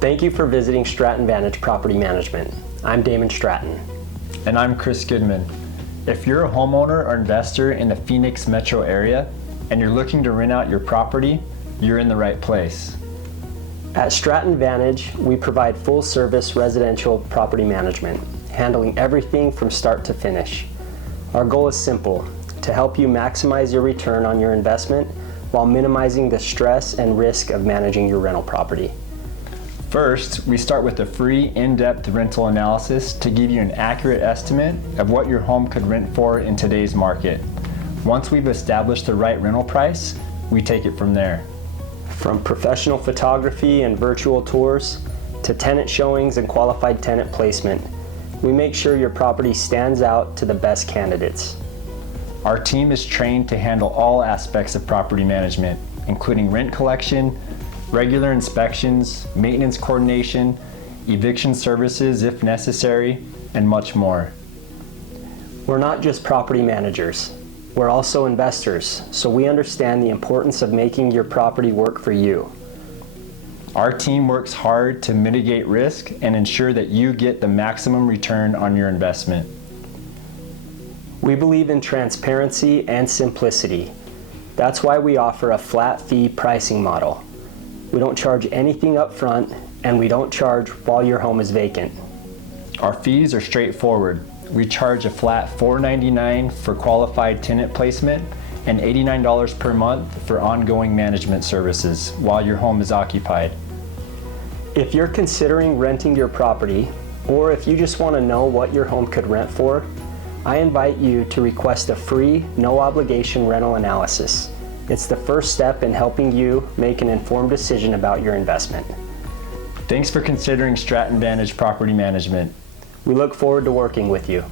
Thank you for visiting Stratton Vantage Property Management. I'm Damon Stratton. And I'm Chris Goodman. If you're a homeowner or investor in the Phoenix metro area and you're looking to rent out your property, you're in the right place. At Stratton Vantage, we provide full-service residential property management, handling everything from start to finish. Our goal is simple: to help you maximize your return on your investment while minimizing the stress and risk of managing your rental property. First, we start with a free in-depth rental analysis to give you an accurate estimate of what your home could rent for in today's market. Once we've established the right rental price, we take it from there. From professional photography and virtual tours to tenant showings and qualified tenant placement, we make sure your property stands out to the best candidates. Our team is trained to handle all aspects of property management, including rent collection, regular inspections, maintenance coordination, eviction services if necessary, and much more. We're not just property managers, we're also investors, so we understand the importance of making your property work for you. Our team works hard to mitigate risk and ensure that you get the maximum return on your investment. We believe in transparency and simplicity. That's why we offer a flat fee pricing model. We don't charge anything up front, and we don't charge while your home is vacant. Our fees are straightforward. We charge a flat $4.99 for qualified tenant placement and $89 per month for ongoing management services while your home is occupied. If you're considering renting your property, or if you just want to know what your home could rent for, I invite you to request a free, no-obligation rental analysis. It's the first step in helping you make an informed decision about your investment. Thanks for considering Stratton Vantage Property Management. We look forward to working with you.